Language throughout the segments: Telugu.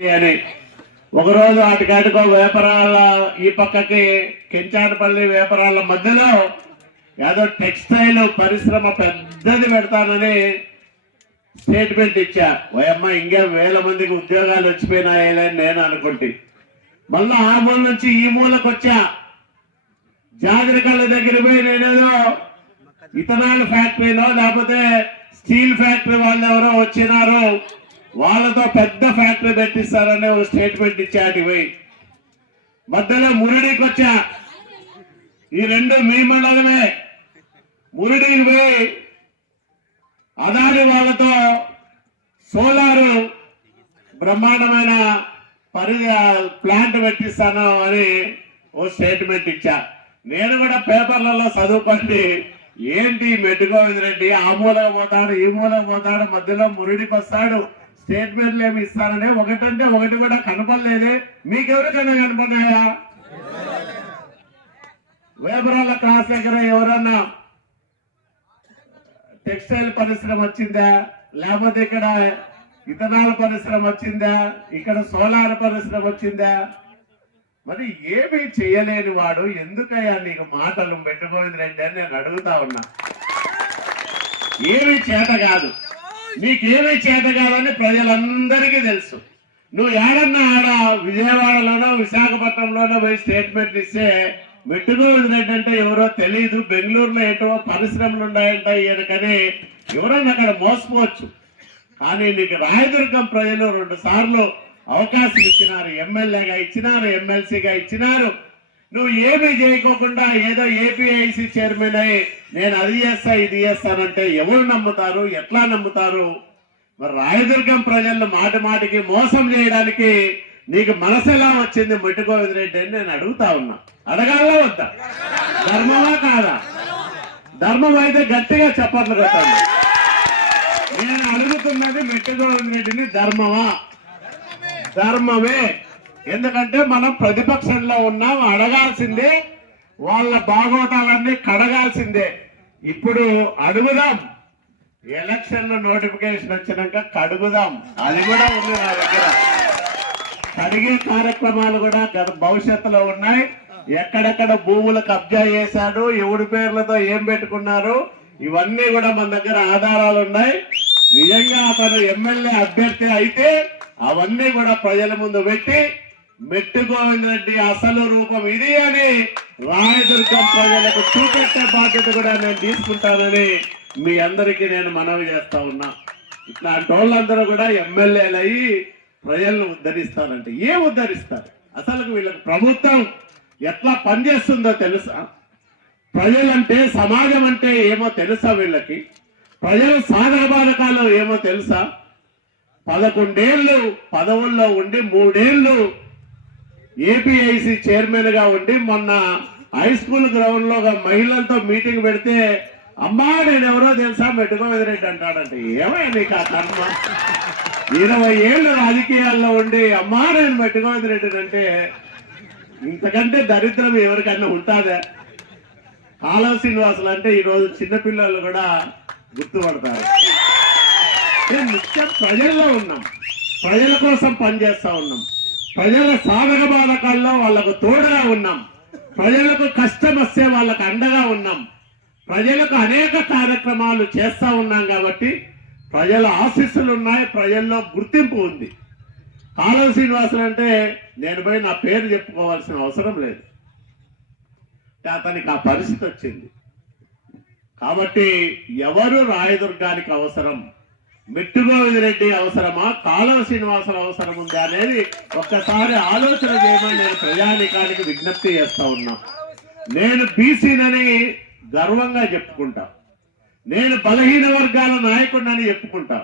అని. ఒకరోజు అటుకాటుకో వేపరాళ్ళ ఈ పక్కకి కెంచాటపల్లి వేపరాళ్ళ మధ్యలో ఏదో టెక్స్టైల్ పరిశ్రమ పెద్దది పెడతానని స్టేట్మెంట్ ఇచ్చా. ఓయమ్మ ఇంకా వేల మందికి ఉద్యోగాలు వచ్చిపోయినాయని నేను అనుకుంటే. మళ్ళా ఆ మూల నుంచి ఈ మూలకు వచ్చా జాగ్రత్తల దగ్గర పోయి నేనేదో ఇథనాల్ ఫ్యాక్టరీలో లేకపోతే స్టీల్ ఫ్యాక్టరీ వాళ్ళు ఎవరో వచ్చినారు వాళ్ళతో పెద్ద ఫ్యాక్టరీ పెట్టిస్తారనే ఒక స్టేట్మెంట్ ఇచ్చాటి పోయి మధ్యలో మురిడికి వచ్చా ఈ రెండు మీ మండలమే. మురిడికి పోయి అదాని వాళ్ళతో సోలారు బ్రహ్మాండమైన పరి ప్లాంట్ పెట్టిస్తాను అని ఓ స్టేట్మెంట్ ఇచ్చా. నేను కూడా పేపర్లలో చదువుకోండి ఏంటి మెట్టుగోవింద్ రెడ్డి? ఆ మూలకు పోతాడు ఈ మూలకు పోతాడు మధ్యలో మురిడికి వస్తాడు. స్టేట్మెంట్లు ఏమి ఇస్తారని ఒకటంటే ఒకటి కూడా కనపడలేదే. మీకెవరికైనా కనపడినాయా వేపరాల క్లాస్ దగ్గర ఎవరన్నా? టెక్స్టైల్ పరిశ్రమ వచ్చిందా? లేకపోతే ఇక్కడ ఇథనాల్ పరిశ్రమ వచ్చిందా? ఇక్కడ సోలార్ పరిశ్రమ వచ్చిందా? మరి ఏమీ చేయలేని వాడు ఎందుకయ్యా నీకు మాటలు పెట్టుకోయింది రండి అని నేను అడుగుతా ఉన్నా. ఏమీ చేత కాదు. నీకేమీ చేత కాదని ప్రజలందరికీ తెలుసు. నువ్వు ఏడన్నా ఆడ విజయవాడలోనో విశాఖపట్నంలోనో పోయి స్టేట్మెంట్ ఇస్తే మెట్టుగోవింద్ ఏంటంటే ఎవరో తెలియదు బెంగళూరులో ఎటో పరిశ్రమలు ఉన్నాయంట ఈయనకని ఎవరన్నా అక్కడ మోసపోవచ్చు. కానీ నీకు రాయదుర్గం ప్రజలు రెండు సార్లు అవకాశం ఇచ్చినారు ఎమ్మెల్యేగా ఇచ్చినారు ఎమ్మెల్సీగా ఇచ్చినారు. నువ్వు ఏమీ చేయకోకుండా ఏదో ఏపీఐసి చైర్మన్ అయి నేను అది చేస్తా ఇది చేస్తానంటే ఎవరు నమ్ముతారు? ఎట్లా నమ్ముతారు? మరి రాయదుర్గం ప్రజలను మాటి మాటికి మోసం చేయడానికి నీకు మనసు ఎలా వచ్చింది మెట్టుకోవింద్ రెడ్డి అని నేను అడుగుతా ఉన్నా. అడగాల వద్దా? ధర్మమా కాదా? ధర్మం అయితే గట్టిగా చెప్పట్లు కొట్టాలి. నేను అడుగుతున్నది మెట్టుకోవింద్ రెడ్డిని ధర్మమా? ధర్మమే. ఎందుకంటే మనం ప్రతిపక్షంలో ఉన్నాం అడగాల్సిందే వాళ్ళ బాగోటాలన్నీ కడగాల్సిందే. ఇప్పుడు అడుగుదాం. ఎలక్షన్ల నోటిఫికేషన్ వచ్చినాక కడుగుదాం. అది కూడా ఉంది నా దగ్గర. కడిగే కార్యక్రమాలు కూడా గత భవిష్యత్తులో ఉన్నాయి. ఎక్కడెక్కడ భూములు కబ్జా చేశాడు ఎవడి పేర్లతో ఏం పెట్టుకున్నారు ఇవన్నీ కూడా మన దగ్గర ఆధారాలు ఉన్నాయి. నిజంగా అతను ఎమ్మెల్యే అభ్యర్థి అయితే అవన్నీ కూడా ప్రజల ముందు పెట్టి మెట్టు గోవింద్ రెడ్డి అసలు రూపం ఇది అని రాయదుర్గం ప్రజలకు చూపెట్టే బాధ్యత కూడా నేను తీసుకుంటానని మీ అందరికీ నేను మనవి చేస్తా ఉన్నా. ఇట్లా టోళ్ళందరూ కూడా ఎమ్మెల్యేలు అయ్యి ప్రజలను ఉద్ధరిస్తారంటే ఏం ఉద్ధరిస్తారు? అసలు వీళ్ళకి ప్రభుత్వం ఎట్లా పనిచేస్తుందో తెలుసా? ప్రజలంటే సమాజం అంటే ఏమో తెలుసా వీళ్ళకి? ప్రజల సాధన బాధకాలు ఏమో తెలుసా? పదకొండేళ్ళు పదవుల్లో ఉండి మూడేళ్ళు ఏపీఐసి చైర్మన్గా ఉండి మొన్న హై స్కూల్ గ్రౌండ్లో మహిళలతో మీటింగ్ పెడితే అమ్మా నేను ఎవరో తెలుసా? మెట్టుకోవేది రెడ్డి అంటాడంటే. ఏమైనా నీకు ఆ కర్మ? ఇరవై ఏళ్ళు రాజకీయాల్లో ఉండి అమ్మా నేను మెట్టుకోవేది రెడ్డి అంటే ఇంతకంటే దరిద్రం ఎవరికైనా ఉంటుందా? కాలువ శ్రీనివాసులు అంటే ఈరోజు చిన్నపిల్లలు కూడా గుర్తుపడతారు. నేను నిత్యం ప్రజల్లో ఉన్నాం. ప్రజల కోసం పనిచేస్తా ఉన్నాం. ప్రజల సాధక బాధకాల్లో వాళ్ళకు తోడుగా ఉన్నాం. ప్రజలకు కష్టం వస్తే వాళ్ళకు అండగా ఉన్నాం. ప్రజలకు అనేక కార్యక్రమాలు చేస్తా ఉన్నాం కాబట్టి ప్రజల ఆశీస్సులు ఉన్నాయి ప్రజల్లో గుర్తింపు ఉంది. కాలువ శ్రీనివాసులు అంటే నేను పోయి నా పేరు చెప్పుకోవాల్సిన అవసరం లేదు. అతనికి ఆ పరిస్థితి వచ్చింది. కాబట్టి ఎవరు రాయదుర్గానికి అవసరం? మెట్టుగోవింద్ రెడ్డి అవసరమా? కాలం శ్రీనివాసులు అవసరం ఉందా అనేది ఒక్కసారి ఆలోచన చేయమని నేను ప్రజానికానికి విజ్ఞప్తి చేస్తా ఉన్నా. నేను బీసీనని గర్వంగా చెప్పుకుంటా. నేను బలహీన వర్గాల నాయకుడినని చెప్పుకుంటా.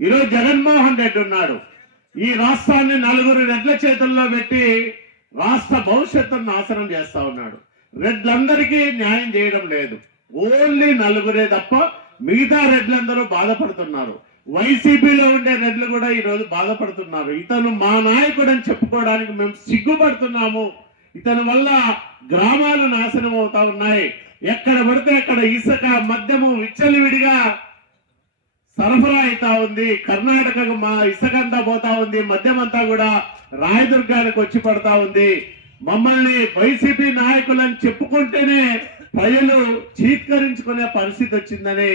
ఈరోజు జగన్మోహన్ రెడ్డి ఉన్నాడు. ఈ రాష్ట్రాన్ని నలుగురు రెడ్ల చేతుల్లో పెట్టి రాష్ట్ర భవిష్యత్తును నాశనం చేస్తా ఉన్నాడు. రెడ్లందరికీ న్యాయం చేయడం లేదు. ఓన్లీ నలుగురే తప్ప మిగతా రెడ్లందరూ బాధపడుతున్నారు. వైసీపీలో ఉండే రెడ్లు కూడా ఈరోజు బాధపడుతున్నారు. ఇతను మా నాయకుడు అని చెప్పుకోవడానికి మేము సిగ్గుపడుతున్నాము. ఇతని వల్ల గ్రామాలు నాశనం అవుతా ఉన్నాయి. ఎక్కడ పడితే అక్కడ ఇసుక మద్యము విచ్చలివిడిగా సరఫరా అవుతా ఉంది. కర్ణాటకకు మా ఇసుకంతా పోతా ఉంది. మద్యమంతా కూడా రాయదుర్గానికి వచ్చి పడతా ఉంది. మమ్మల్ని వైసీపీ నాయకులని చెప్పుకుంటేనే ప్రజలు చీత్కరించుకునే పరిస్థితి వచ్చిందని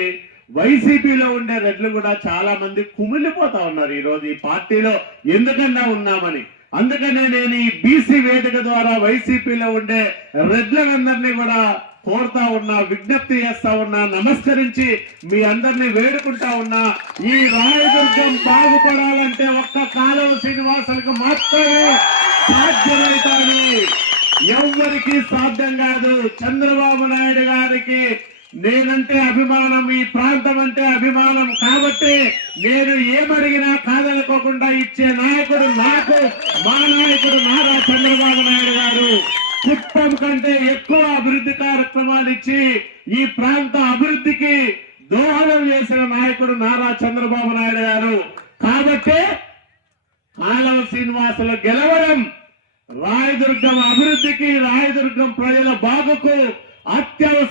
వైసీపీలో ఉండే రెడ్లు కూడా చాలా మంది కుమిలిపోతా ఉన్నారు ఈరోజు ఈ పార్టీలో. ఎందుకన్నా ఉన్నామని. అందుకనే నేను ఈ బీసీ వేదిక ద్వారా వైసీపీలో ఉండే రెడ్లందరినీ కూడా కోరుతా ఉన్నా విజ్ఞప్తి చేస్తా ఉన్నా నమస్కరించి మీ అందరినీ వేడుకుంటా ఉన్నా. ఈ రాయదుర్గం బాగుపడాలంటే ఒక్క కాలువ శ్రీనివాసులకు మాత్రమే సాధ్యమవుతాను ఎవరికి సాధ్యం కాదు. చంద్రబాబు నాయుడు గారికి నేనంటే అభిమానం ఈ ప్రాంతం అంటే అభిమానం కాబట్టి నేను ఏమడిగినా కాదనుకోకుండా ఇచ్చే నాయకుడు నాకు మా నాయకుడు నారా చంద్రబాబు నాయుడు గారు. కుప్పం కంటే ఎక్కువ అభివృద్ధి కార్యక్రమాలు ఇచ్చి ఈ ప్రాంత అభివృద్ధికి దోహదం చేసిన నాయకుడు నారా చంద్రబాబు నాయుడు గారు. కాబట్టి కాలవ శ్రీనివాసులు గెలవడం రాయదుర్గం అభివృద్ధికి రాయదుర్గం ప్రజల బాగుకు అత్యవసరం